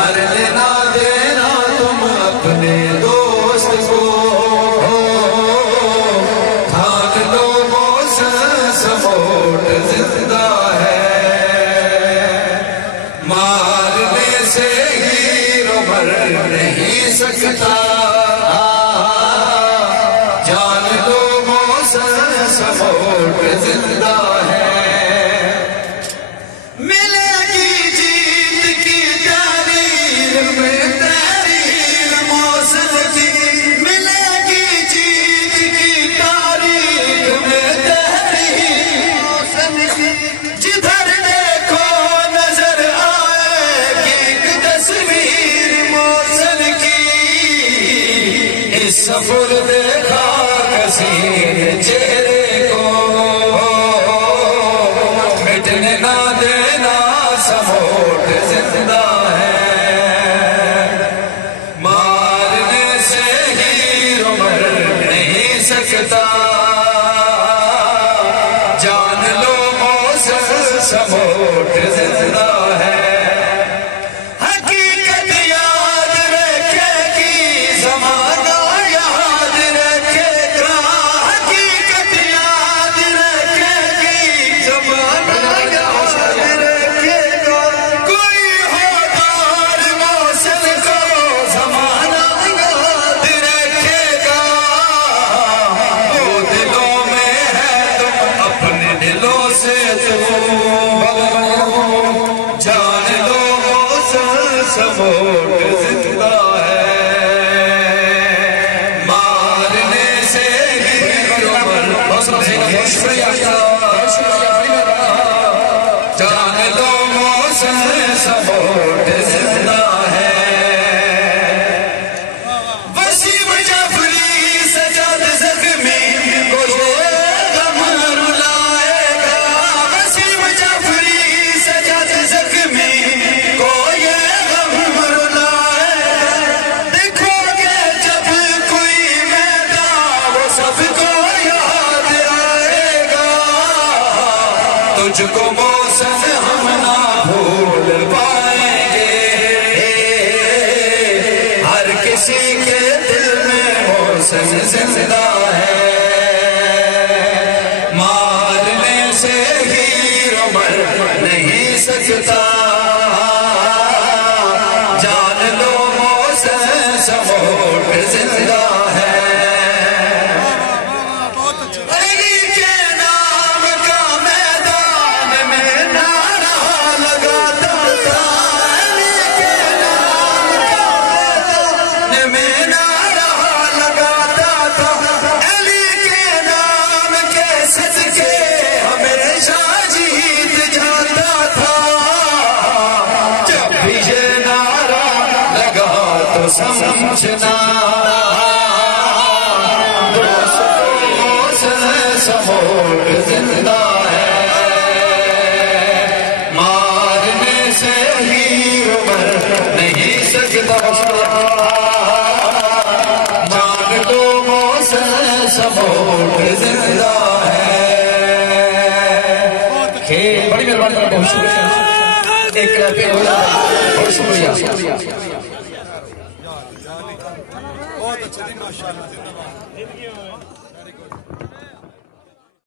मरने ना देना तुम अपने दोस्त को, थाक लो मौसम सपोर्ट जिंदा है। मारने से हीरो मर नहीं सकता, जान लो मौसम सपोर्ट जिंदा है। सफर देखा कसीर चेहरे को, मिटने ना देना सपोर्ट जिंदा है। मारने से हीरो मर नहीं सकता, जान लो मौसम सपोर्ट जिंदा है। सपोर्ट जिंदा है। मारने से हीरो मर जान लो मौसम सपोर्ट जिंदा है। वसीम जाफरी सजाद जख्मी को ये गम रुलाएगा, वसीम जाफरी सजाद जख्मी को ये तुझको मौसम हम ना भूल पाएंगे। हर किसी के दिल में मौसम जिंदा है। मारने से हीरो मर नहीं सकता, जान लो मौसम सपोर्ट जिंदा है। समझना सपोर्ट जिंदा है। मारने से हीरो मर नहीं सकता, जान लो मौसम सपोर्ट जिंदा है। बड़ी मेहरबानी, बहुत शुक्रिया, एक बहुत शुक्रिया। बहुत अच्छा दिन माशाअल्लाह।